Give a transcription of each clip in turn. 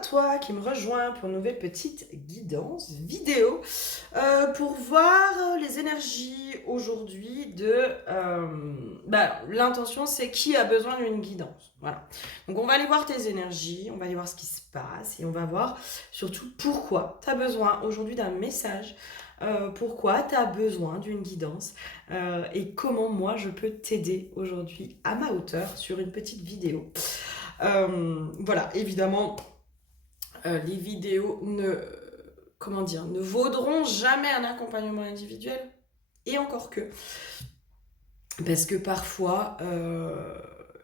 toi qui me rejoins pour une nouvelle petite guidance vidéo pour voir les énergies aujourd'hui l'intention c'est qui a besoin d'une guidance. Voilà. Donc on va aller voir tes énergies, on va aller voir ce qui se passe et on va voir surtout pourquoi tu as besoin aujourd'hui d'un message, pourquoi tu as besoin d'une guidance et comment moi je peux t'aider aujourd'hui à ma hauteur sur une petite vidéo. Voilà, évidemment, les vidéos ne vaudront jamais un accompagnement individuel. Et encore que. Parce que parfois,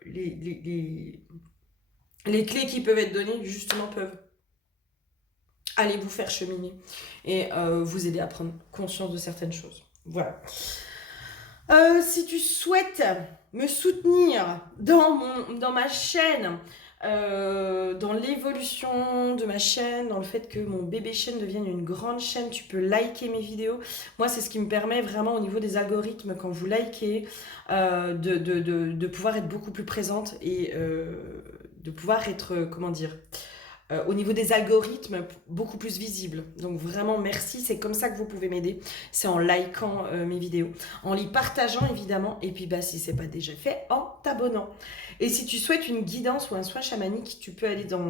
les clés qui peuvent être données, justement, peuvent aller vous faire cheminer et vous aider à prendre conscience de certaines choses. Voilà. Si tu souhaites me soutenir dans ma chaîne, dans l'évolution de ma chaîne, dans le fait que mon bébé chaîne devienne une grande chaîne, tu peux liker mes vidéos. Moi, c'est ce qui me permet vraiment au niveau des algorithmes, quand vous likez, de pouvoir être beaucoup plus présente et de pouvoir être, au niveau des algorithmes, beaucoup plus visible. Donc vraiment, merci. C'est comme ça que vous pouvez m'aider. C'est en likant mes vidéos, en les partageant évidemment. Et puis, si ce n'est pas déjà fait, en t'abonnant. Et si tu souhaites une guidance ou un soin chamanique, tu peux aller dans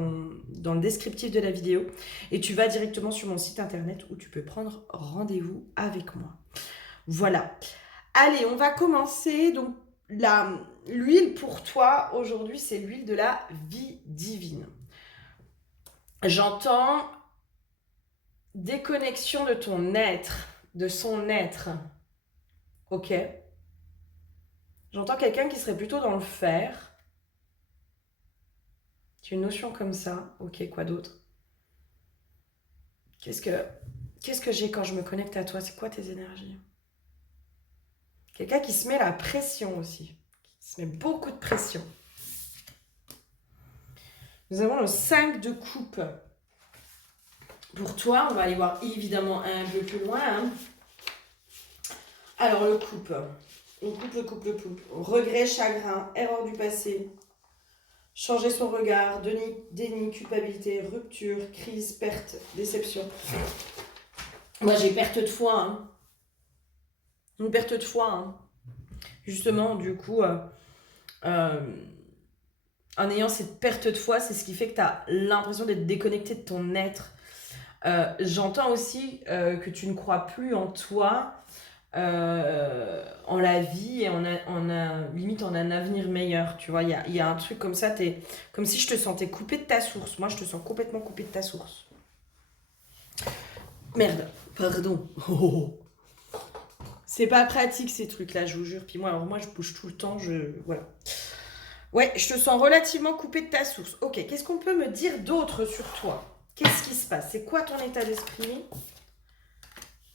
le descriptif de la vidéo et tu vas directement sur mon site internet où tu peux prendre rendez-vous avec moi. Voilà. Allez, on va commencer. Donc, l'huile pour toi aujourd'hui, c'est l'huile de la vie divine. J'entends déconnexion de ton être, de son être. Ok. J'entends quelqu'un qui serait plutôt dans le faire. Tu as une notion comme ça. Ok, quoi d'autre? Qu'est-ce que j'ai quand je me connecte à toi? C'est quoi tes énergies? Quelqu'un qui se met la pression aussi. Qui se met beaucoup de pression. Nous avons le 5 de coupe. Pour toi, on va aller voir évidemment un peu plus loin. Alors, le couple. Le couple. Regret, chagrin, erreur du passé. Changer son regard, déni, culpabilité, rupture, crise, perte, déception. Moi, j'ai perte de foi. Une perte de foi. Justement, du coup, en ayant cette perte de foi, c'est ce qui fait que tu as l'impression d'être déconnecté de ton être. J'entends aussi que tu ne crois plus en toi, en la vie et limite en un avenir meilleur. Tu vois, il y a un truc comme ça, comme si je te sentais coupé de ta source. Moi, je te sens complètement coupé de ta source. Merde, pardon. C'est pas pratique ces trucs-là, je vous jure. Puis moi, je bouge tout le temps, voilà. Ouais, je te sens relativement coupé de ta source. Ok, qu'est-ce qu'on peut me dire d'autre sur toi? Qu'est-ce qui se passe? C'est quoi ton état d'esprit?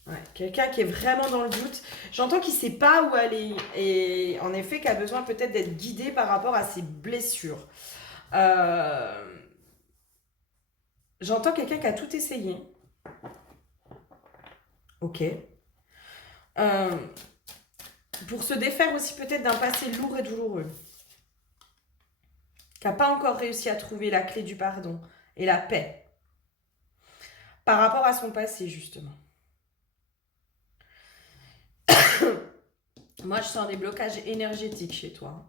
Ouais, quelqu'un qui est vraiment dans le doute. J'entends qu'il ne sait pas où aller et en effet qui a besoin peut-être d'être guidé par rapport à ses blessures. J'entends quelqu'un qui a tout essayé. Ok. Pour se défaire aussi peut-être d'un passé lourd et douloureux. Qui n'a pas encore réussi à trouver la clé du pardon et la paix. Par rapport à son passé, justement. Moi, je sens des blocages énergétiques chez toi.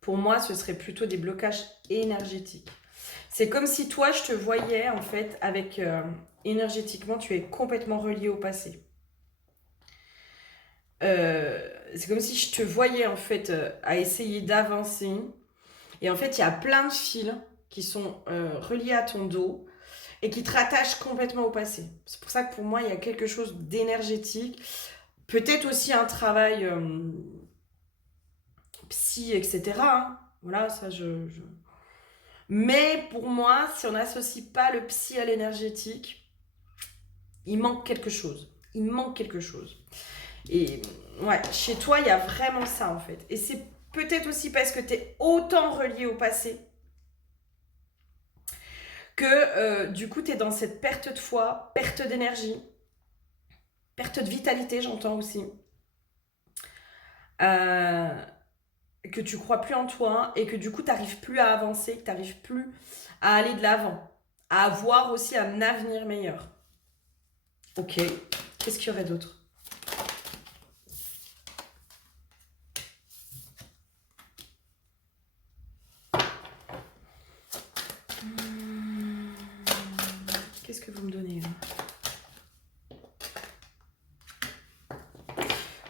Pour moi, ce serait plutôt des blocages énergétiques. C'est comme si toi, je te voyais, en fait, avec... énergétiquement, tu es complètement relié au passé. C'est comme si je te voyais, en fait, à essayer d'avancer. Et en fait, il y a plein de fils qui sont reliés à ton dos et qui te rattachent complètement au passé. C'est pour ça que pour moi, il y a quelque chose d'énergétique. Peut-être aussi un travail psy, etc. Voilà, ça, Mais pour moi, si on n'associe pas le psy à l'énergétique, il manque quelque chose. Il manque quelque chose. Et ouais, chez toi, il y a vraiment ça, en fait. Et c'est peut-être aussi parce que tu es autant relié au passé que du coup, tu es dans cette perte de foi, perte d'énergie, perte de vitalité, j'entends aussi. que tu crois plus en toi et que du coup, tu n'arrives plus à avancer, que tu n'arrives plus à aller de l'avant, à avoir aussi un avenir meilleur. Ok, qu'est-ce qu'il y aurait d'autre? Qu'est-ce que vous me donnez là?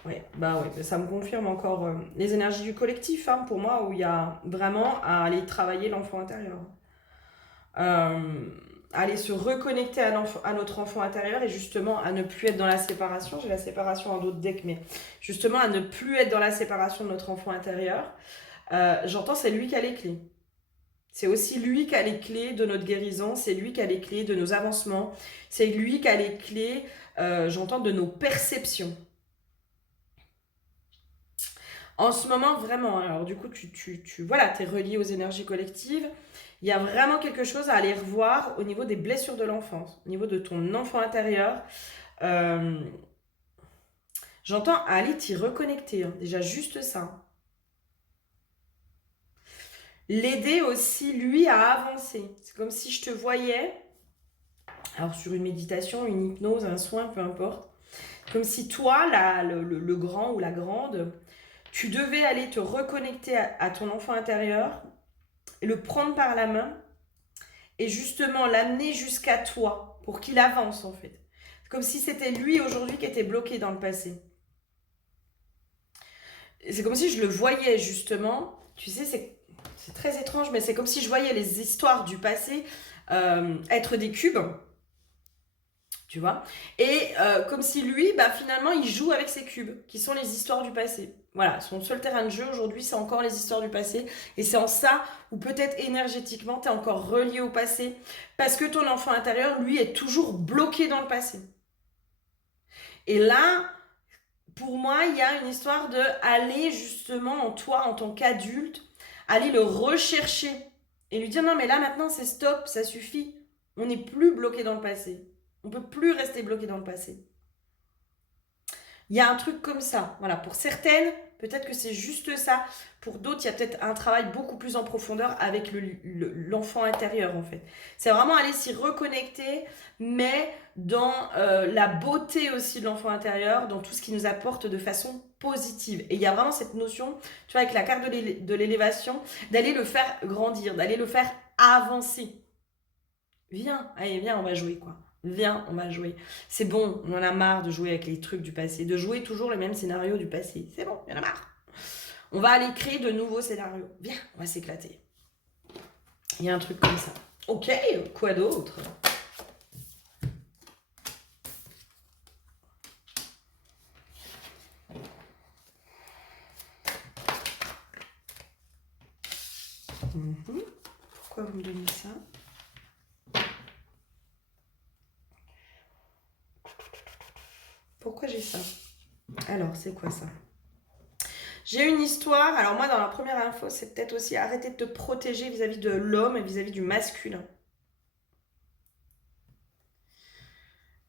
Oui, bah ouais, ça me confirme encore les énergies du collectif, hein, pour moi, où il y a vraiment à aller travailler l'enfant intérieur. Euh, aller se reconnecter à notre enfant intérieur et justement à ne plus être dans la séparation. J'ai la séparation en d'autres decks, mais justement à ne plus être dans la séparation de notre enfant intérieur. J'entends, c'est lui qui a les clés. C'est aussi lui qui a les clés de notre guérison, c'est lui qui a les clés de nos avancements, c'est lui qui a les clés, j'entends, de nos perceptions. En ce moment, vraiment, alors du coup, voilà, t'es relié aux énergies collectives. Il y a vraiment quelque chose à aller revoir au niveau des blessures de l'enfance, au niveau de ton enfant intérieur. Euh, J'entends aller t'y reconnecter, hein, déjà juste ça. L'aider aussi, lui, à avancer. C'est comme si je te voyais, alors sur une méditation, une hypnose, un soin, peu importe, comme si toi, le grand ou la grande, tu devais aller te reconnecter à ton enfant intérieur, et le prendre par la main et justement l'amener jusqu'à toi pour qu'il avance en fait. C'est comme si c'était lui aujourd'hui qui était bloqué dans le passé. C'est comme si je le voyais justement, tu sais, c'est très étrange, mais c'est comme si je voyais les histoires du passé être des cubes, tu vois, et comme si lui, bah, finalement, il joue avec ces cubes, qui sont les histoires du passé. Voilà, son seul terrain de jeu aujourd'hui, c'est encore les histoires du passé. Et c'est en ça où peut-être énergétiquement, tu es encore relié au passé. Parce que ton enfant intérieur, lui, est toujours bloqué dans le passé. Et là, pour moi, il y a une histoire de aller justement en toi, en tant qu'adulte, aller le rechercher. Et lui dire, non, mais là, maintenant, c'est stop, ça suffit. On n'est plus bloqué dans le passé. On ne peut plus rester bloqué dans le passé. Il y a un truc comme ça. Voilà, pour certaines, peut-être que c'est juste ça. Pour d'autres, il y a peut-être un travail beaucoup plus en profondeur avec l'enfant intérieur, en fait. C'est vraiment aller s'y reconnecter, mais dans la beauté aussi de l'enfant intérieur, dans tout ce qui nous apporte de façon positive. Et il y a vraiment cette notion, tu vois, avec la carte de l'élévation, d'aller le faire grandir, d'aller le faire avancer. Viens, allez, viens, on va jouer, quoi. Viens, on va jouer. C'est bon, on en a marre de jouer avec les trucs du passé, de jouer toujours les mêmes scénarios du passé. C'est bon, il y en a marre. On va aller créer de nouveaux scénarios. Viens, on va s'éclater. Il y a un truc comme ça. Ok, quoi d'autre? Pourquoi vous me donnez ça? Pourquoi j'ai ça? Alors, c'est quoi ça? J'ai une histoire. Alors moi, dans la première info, c'est peut-être aussi arrêter de te protéger vis-à-vis de l'homme et vis-à-vis du masculin.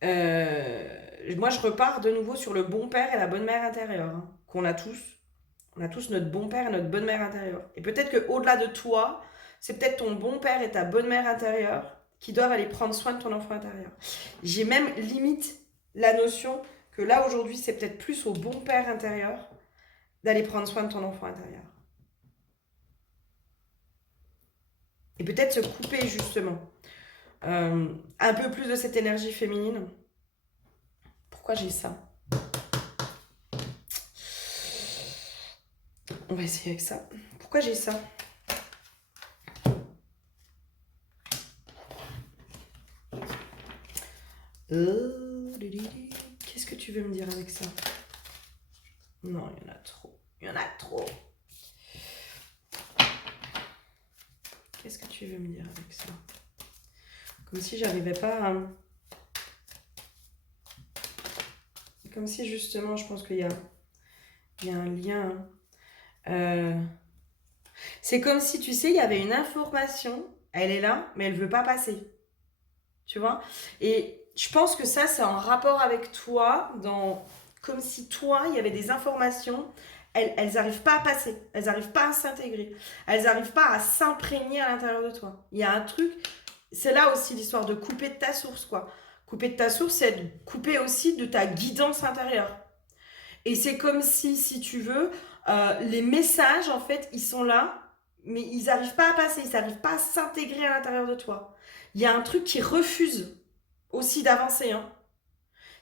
Moi, je repars de nouveau sur le bon père et la bonne mère intérieure, hein, qu'on a tous. On a tous notre bon père et notre bonne mère intérieure. Et peut-être qu'au-delà de toi, c'est peut-être ton bon père et ta bonne mère intérieure qui doivent aller prendre soin de ton enfant intérieur. J'ai même limite la notion que là, aujourd'hui, c'est peut-être plus au bon père intérieur d'aller prendre soin de ton enfant intérieur. Et peut-être se couper, justement, un peu plus de cette énergie féminine. Pourquoi j'ai ça? On va essayer avec ça. Pourquoi j'ai ça? Qu'est-ce que tu veux me dire avec ça? Non, il y en a trop. Il y en a trop. Qu'est-ce que tu veux me dire avec ça? Comme si j'arrivais pas à... Comme si justement, je pense qu'il y a un lien. C'est comme si, tu sais, il y avait une information, elle est là, mais elle veut pas passer. Tu vois? Et je pense que ça, c'est en rapport avec toi, comme si toi, il y avait des informations, elles n'arrivent pas à passer, elles n'arrivent pas à s'intégrer, elles n'arrivent pas à s'imprégner à l'intérieur de toi. Il y a un truc, c'est là aussi l'histoire de couper de ta source, quoi. Couper de ta source, c'est de couper aussi de ta guidance intérieure. Et c'est comme si tu veux, les messages, en fait, ils sont là, mais ils n'arrivent pas à passer, ils n'arrivent pas à s'intégrer à l'intérieur de toi. Il y a un truc qui refuse aussi d'avancer, hein.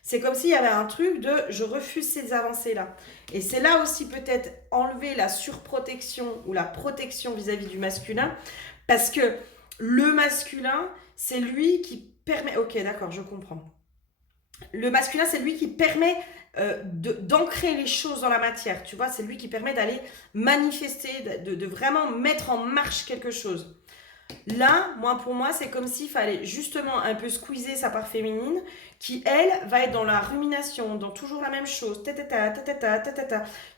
C'est comme s'il y avait un truc de je refuse ces avancées-là. Et c'est là aussi peut-être enlever la surprotection ou la protection vis-à-vis du masculin. Parce que le masculin, c'est lui qui permet... Ok, d'accord, je comprends. Le masculin, c'est lui qui permet d'ancrer les choses dans la matière. Tu vois, c'est lui qui permet d'aller manifester, de vraiment mettre en marche quelque chose. Là, pour moi, c'est comme s'il fallait justement un peu squeezer sa part féminine qui, elle, va être dans la rumination, dans toujours la même chose,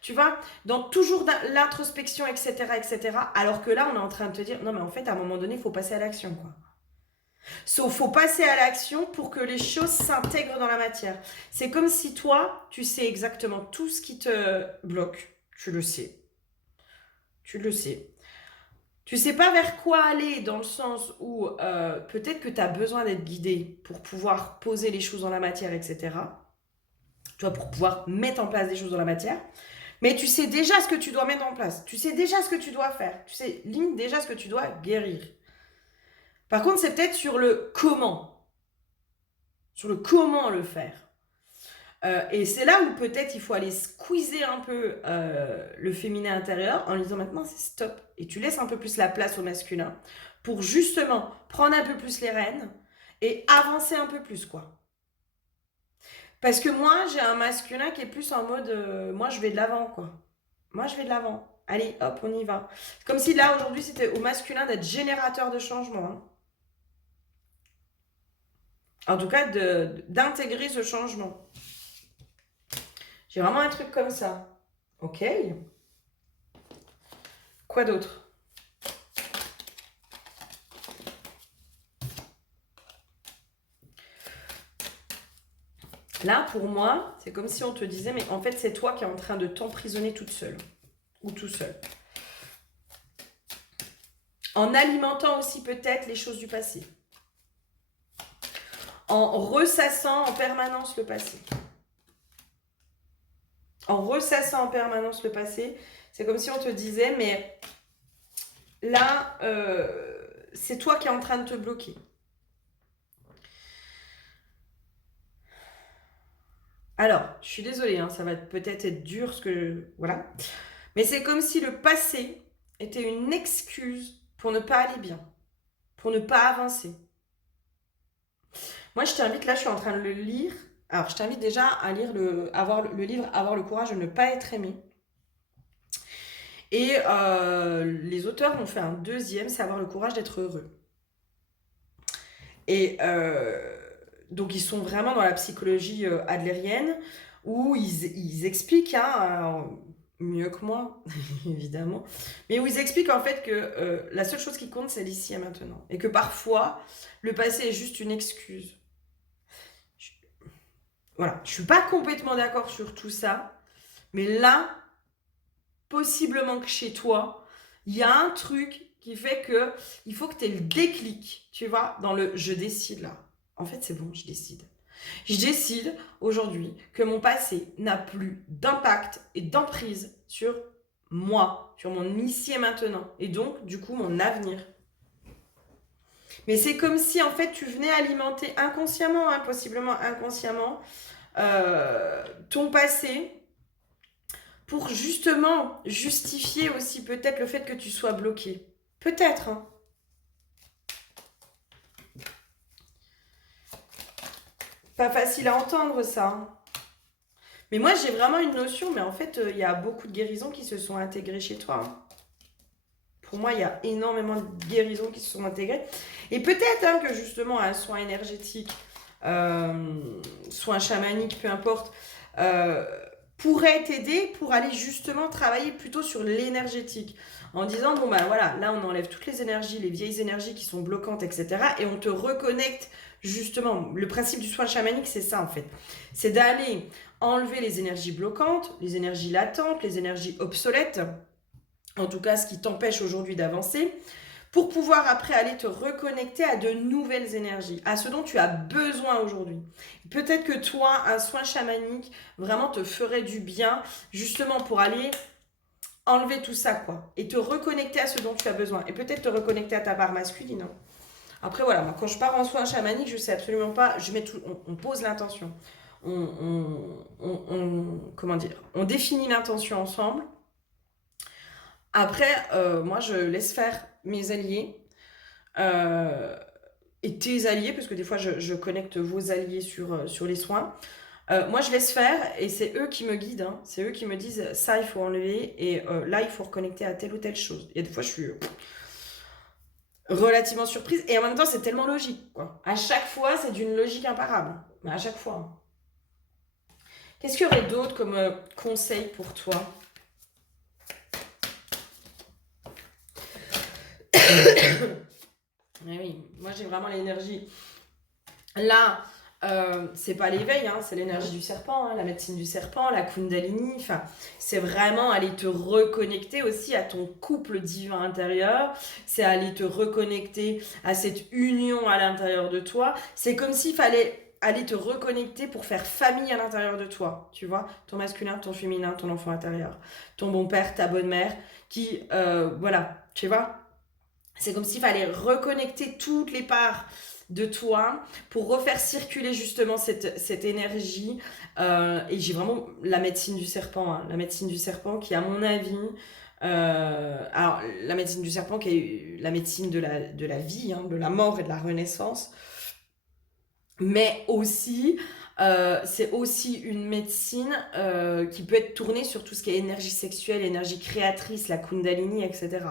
tu vois, dans toujours l'introspection, etc., etc. Alors que là, on est en train de te dire, non, mais en fait, à un moment donné, il faut passer à l'action, quoi. Sauf, faut passer à l'action pour que les choses s'intègrent dans la matière. C'est comme si toi, tu sais exactement tout ce qui te bloque. Tu le sais. Tu le sais. Tu sais pas vers quoi aller dans le sens où peut-être que tu as besoin d'être guidé pour pouvoir poser les choses dans la matière, etc. Tu vois, pour pouvoir mettre en place des choses dans la matière. Mais tu sais déjà ce que tu dois mettre en place. Tu sais déjà ce que tu dois faire. Tu sais limite déjà ce que tu dois guérir. Par contre, c'est peut-être sur le comment. Sur le comment le faire. Et c'est là où peut-être il faut aller squeezer un peu le féminin intérieur en lui disant maintenant c'est stop. Et tu laisses un peu plus la place au masculin pour justement prendre un peu plus les rênes et avancer un peu plus, quoi. Parce que moi, j'ai un masculin qui est plus en mode moi je vais de l'avant, quoi. Moi je vais de l'avant. Allez, hop, on y va. Comme si là aujourd'hui c'était au masculin d'être générateur de changement, hein. En tout cas, d'intégrer ce changement. J'ai vraiment un truc comme ça. Ok. Quoi d'autre? Là, pour moi, c'est comme si on te disait, mais en fait, c'est toi qui es en train de t'emprisonner toute seule. Ou tout seul. En alimentant aussi peut-être les choses du passé. En ressassant en permanence le passé. En ressassant en permanence le passé, c'est comme si on te disait, mais là, c'est toi qui es en train de te bloquer. Alors, je suis désolée, hein, ça va peut-être être dur, voilà. Mais c'est comme si le passé était une excuse pour ne pas aller bien, pour ne pas avancer. Moi, je t'invite, là, je suis en train de le lire. Alors, je t'invite déjà à lire le livre Avoir le courage de ne pas être aimé. Et les auteurs ont fait un deuxième, c'est Avoir le courage d'être heureux. Et donc, ils sont vraiment dans la psychologie adlérienne, où ils expliquent, hein, mieux que moi, évidemment, mais où ils expliquent en fait que la seule chose qui compte, c'est l'ici et maintenant. Et que parfois, le passé est juste une excuse. Voilà, je suis pas complètement d'accord sur tout ça, mais là, possiblement que chez toi, il y a un truc qui fait que il faut que tu aies le déclic, tu vois, dans le je décide là. En fait, c'est bon, je décide. Je décide aujourd'hui que mon passé n'a plus d'impact et d'emprise sur moi, sur mon ici et maintenant, et donc, du coup, mon avenir. Mais c'est comme si, en fait, tu venais alimenter inconsciemment, hein, possiblement inconsciemment, ton passé pour justement justifier aussi peut-être le fait que tu sois bloqué. Peut-être, hein. Pas facile à entendre ça, hein. Mais moi, j'ai vraiment une notion, mais en fait, il y a beaucoup de guérisons qui se sont intégrées chez toi, hein. Pour moi, il y a énormément de guérisons qui se sont intégrées. Et peut-être hein, que justement, un soin énergétique, soin chamanique, peu importe, pourrait t'aider pour aller justement travailler plutôt sur l'énergétique. en disant, bon bah voilà, là on enlève toutes les énergies, les vieilles énergies qui sont bloquantes, etc. Et on te reconnecte, justement, le principe du soin chamanique, c'est ça en fait. C'est d'aller enlever les énergies bloquantes, les énergies latentes, les énergies obsolètes, en tout cas ce qui t'empêche aujourd'hui d'avancer, pour pouvoir après aller te reconnecter à de nouvelles énergies, à ce dont tu as besoin aujourd'hui. Peut-être que toi, un soin chamanique vraiment te ferait du bien, justement pour aller enlever tout ça, quoi, et te reconnecter à ce dont tu as besoin, et peut-être te reconnecter à ta part masculine. Hein. Après, voilà, moi, quand je pars en soin chamanique, je sais absolument pas, je mets tout, on pose l'intention. Comment dire, on définit l'intention ensemble. Après, moi, je laisse faire mes alliés et tes alliés, parce que des fois, je connecte vos alliés sur les soins. Moi, je laisse faire et c'est eux qui me guident. Hein. C'est eux qui me disent ça, il faut enlever et là, il faut reconnecter à telle ou telle chose. Et des fois, je suis relativement surprise et en même temps, c'est tellement logique. Quoi. À chaque fois, c'est d'une logique imparable. Mais à chaque fois. Qu'est-ce qu'il y aurait d'autre comme conseil pour toi? Eh oui, moi j'ai vraiment l'énergie. Là, c'est pas l'éveil, hein, c'est l'énergie du serpent, hein, la médecine du serpent, la Kundalini. Enfin, c'est vraiment aller te reconnecter aussi à ton couple divin intérieur. C'est aller te reconnecter à cette union à l'intérieur de toi. C'est comme s'il fallait aller te reconnecter pour faire famille à l'intérieur de toi. Tu vois, ton masculin, ton féminin, ton enfant intérieur, ton bon père, ta bonne mère, qui, voilà, tu vois. C'est comme s'il fallait reconnecter toutes les parts de toi pour refaire circuler justement cette énergie. Et j'ai vraiment la médecine du serpent, hein, la médecine du serpent qui, à mon avis, alors la médecine du serpent qui est la médecine de la vie, hein, de la mort et de la renaissance, mais aussi c'est aussi une médecine qui peut être tournée sur tout ce qui est énergie sexuelle, énergie créatrice, la Kundalini, etc.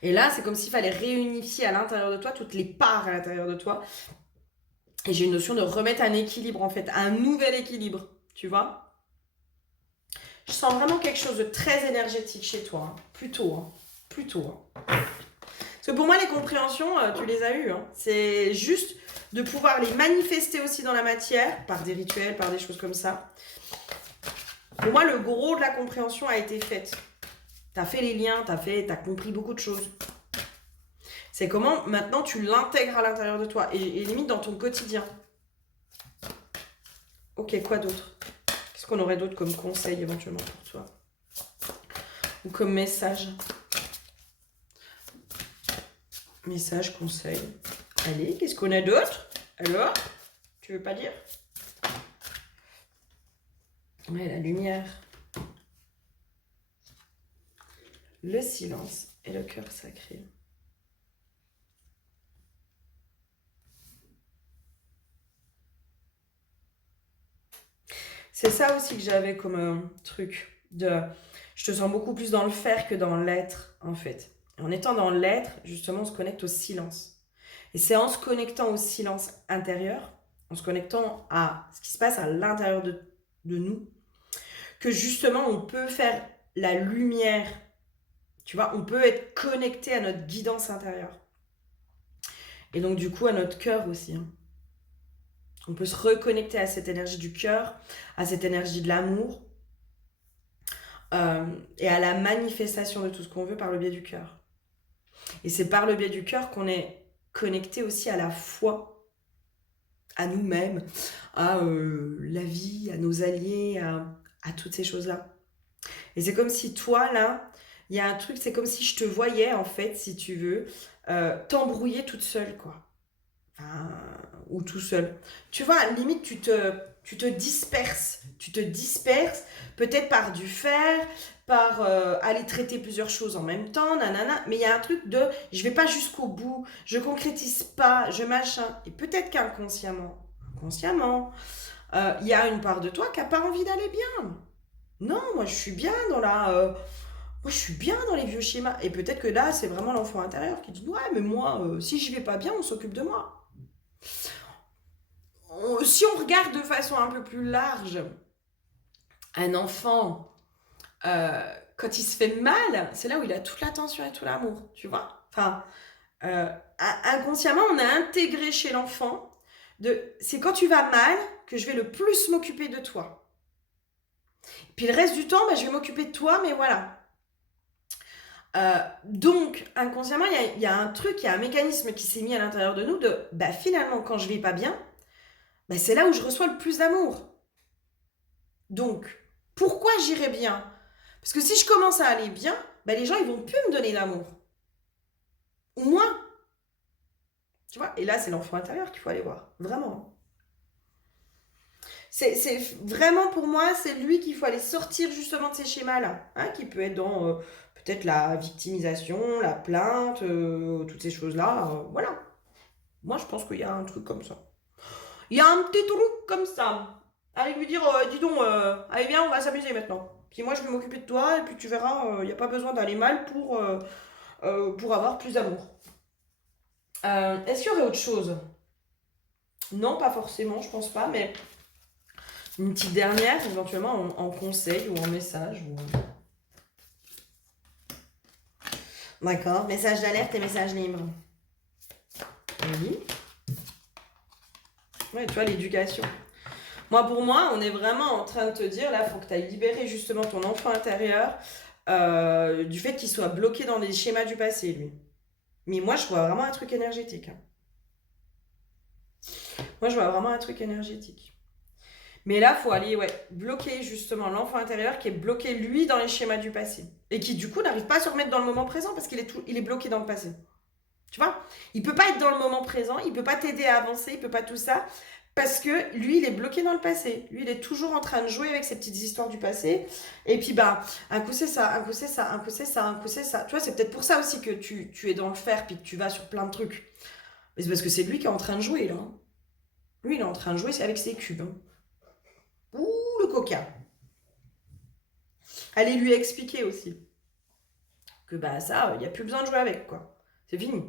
Et là, c'est comme s'il fallait réunifier à l'intérieur de toi toutes les parts à l'intérieur de toi. Et j'ai une notion de remettre un équilibre, en fait, un nouvel équilibre, tu vois. Je sens vraiment quelque chose de très énergétique chez toi, hein. Plutôt, hein. Plutôt. Hein. Parce que pour moi, les compréhensions, tu les as eues. Hein. C'est juste de pouvoir les manifester aussi dans la matière, par des rituels, par des choses comme ça. Pour moi, le gros de la compréhension a été fait. T'as fait les liens, t'as compris beaucoup de choses. C'est comment maintenant tu l'intègres à l'intérieur de toi et limite dans ton quotidien. Ok, quoi d'autre? Qu'est-ce qu'on aurait d'autre comme conseil éventuellement pour toi? Ou comme message? Message, conseil. Allez, qu'est-ce qu'on a d'autre? Alors? Tu veux pas dire? Ouais, la lumière. Le silence et le cœur sacré. C'est ça aussi que j'avais comme truc. Je te sens beaucoup plus dans le faire que dans l'être, en fait. En étant dans l'être, justement, on se connecte au silence. Et c'est en se connectant au silence intérieur, en se connectant à ce qui se passe à l'intérieur de nous, que justement, on peut faire la lumière. Tu vois, on peut être connecté à notre guidance intérieure. Et donc, du coup, à notre cœur aussi. Hein. On peut se reconnecter à cette énergie du cœur, à cette énergie de l'amour et à la manifestation de tout ce qu'on veut par le biais du cœur. Et c'est par le biais du cœur qu'on est connecté aussi à la foi, à nous-mêmes, à la vie, à nos alliés, à toutes ces choses-là. Et c'est comme si toi, là, il y a un truc, c'est comme si je te voyais, en fait, si tu veux, t'embrouiller toute seule, quoi. Enfin, ou tout seul. Tu vois, limite, tu te disperses. Tu te disperses, peut-être par du faire, par aller traiter plusieurs choses en même temps, nanana. Mais il y a un truc de, je vais pas jusqu'au bout, je concrétise pas, je machin. Et peut-être inconsciemment, il y a une part de toi qui a pas envie d'aller bien. Non, moi je suis bien dans moi, je suis bien dans les vieux schémas. Et peut-être que là, c'est vraiment l'enfant intérieur qui dit ouais, mais moi, si j'y vais pas bien, on s'occupe de moi. Si on regarde de façon un peu plus large, un enfant quand il se fait mal, c'est là où il a toute l'attention et tout l'amour, tu vois. Enfin, inconsciemment, on a intégré chez l'enfant c'est quand tu vas mal que je vais le plus m'occuper de toi. Puis le reste du temps, je vais m'occuper de toi, mais voilà. Donc, inconsciemment, il y a un truc, il y a un mécanisme qui s'est mis à l'intérieur de nous finalement, quand je vais pas bien, c'est là où je reçois le plus d'amour. Donc, pourquoi j'irai bien? Parce que si je commence à aller bien, les gens, ils vont plus me donner d'amour. Ou moins. Tu vois? Et là, c'est l'enfant intérieur qu'il faut aller voir. Vraiment. C'est vraiment, pour moi, c'est lui qu'il faut aller sortir justement de ces schémas-là. Hein, qui peut être dans peut-être la victimisation, la plainte, toutes ces choses-là. Voilà. Moi, je pense qu'il y a un truc comme ça. Il y a un petit truc comme ça. Allez lui dire, dis donc, allez viens, on va s'amuser maintenant. Puis moi, je vais m'occuper de toi, et puis tu verras, il n'y a pas besoin d'aller mal pour avoir plus d'amour. Est-ce qu'il y aurait autre chose? Non, pas forcément, je pense pas, mais une petite dernière, éventuellement en conseil ou en message. D'accord, message d'alerte et message libre. Oui. Ouais, tu vois, l'éducation. Pour moi, on est vraiment en train de te dire, là, il faut que tu ailles libérer justement ton enfant intérieur du fait qu'il soit bloqué dans des schémas du passé, lui. Mais moi, je vois vraiment un truc énergétique. Moi, je vois vraiment un truc énergétique. Mais là, il faut aller bloquer justement l'enfant intérieur qui est bloqué, lui, dans les schémas du passé. Et qui, du coup, n'arrive pas à se remettre dans le moment présent parce qu'il est bloqué dans le passé. Tu vois? Il peut pas être dans le moment présent, il peut pas t'aider à avancer, il peut pas tout ça. Parce que lui, il est bloqué dans le passé. Lui, il est toujours en train de jouer avec ses petites histoires du passé. Et puis, un coup c'est ça, un coup c'est ça, un coup c'est ça, un coup c'est ça. Tu vois, c'est peut-être pour ça aussi que tu es dans le fer puis que tu vas sur plein de trucs. Mais c'est parce que c'est lui qui est en train de jouer, là. Lui, il est en train de jouer, c'est avec ses cubes. Ouh, le coquin. Allez lui expliquer aussi que ça, il n'y a plus besoin de jouer avec, quoi. C'est fini.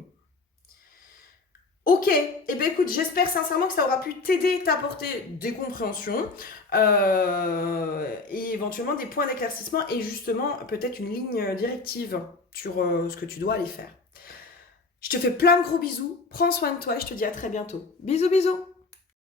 Ok, écoute, j'espère sincèrement que ça aura pu t'aider, t'apporter des compréhensions et éventuellement des points d'éclaircissement et justement peut-être une ligne directive sur ce que tu dois aller faire. Je te fais plein de gros bisous, prends soin de toi et je te dis à très bientôt. Bisous bisous.